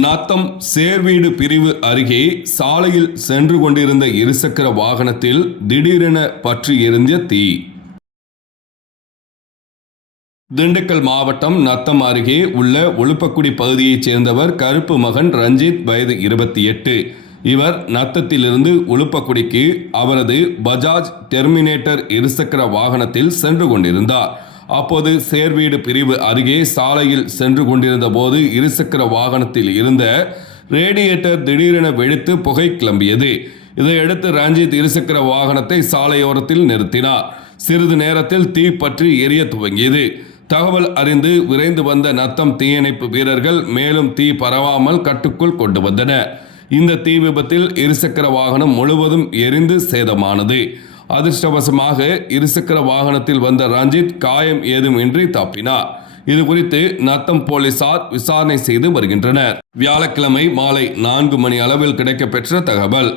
நத்தம் சேர்வீடு பிரிவு அருகே சாலையில் சென்று கொண்டிருந்த இருசக்கர வாகனத்தில் திடீரென பற்றி எரிந்த தீ. திண்டுக்கல் மாவட்டம் நத்தம் அருகே உள்ள ஒலுப்பக்குடி பகுதியைச் சேர்ந்தவர் கருப்பு மகன் ரஞ்சித், வயது 28. இவர் நத்தத்திலிருந்து ஒலுப்பக்குடிக்கு அவரது பஜாஜ் டெர்மினேட்டர் இருசக்கர வாகனத்தில் சென்று கொண்டிருந்தார். அப்போது சேர்வீடு பிரிவு அருகே சாலையில் சென்று கொண்டிருந்த போது இருசக்கர வாகனத்தில் இருந்த ரேடியேட்டர் திடீரென வெடித்து புகை கிளம்பியது. இதையடுத்து ரஞ்சித் இருசக்கர வாகனத்தை சாலையோரத்தில் நிறுத்தினார். சிறிது நேரத்தில் தீ பற்றி எரிய துவங்கியது. தகவல் அறிந்து விரைந்து வந்த நத்தம் தீயணைப்பு வீரர்கள் மேலும் தீ பரவாமல் கட்டுக்குள் கொண்டு வந்தனர். இந்த தீ விபத்தில் இருசக்கர வாகனம் முழுவதும் எரிந்து சேதமானது. அதிர்ஷ்டவசமாக இருசக்கர வாகனத்தில் வந்த ரஞ்சித் காயம் ஏதுமின்றி தப்பினார். இது குறித்து நத்தம் போலீசார் விசாரணை செய்து வருகின்றனர். வியாழக்கிழமை மாலை 4 மணி அளவில் கிடைக்கப்பெற்ற தகவல்.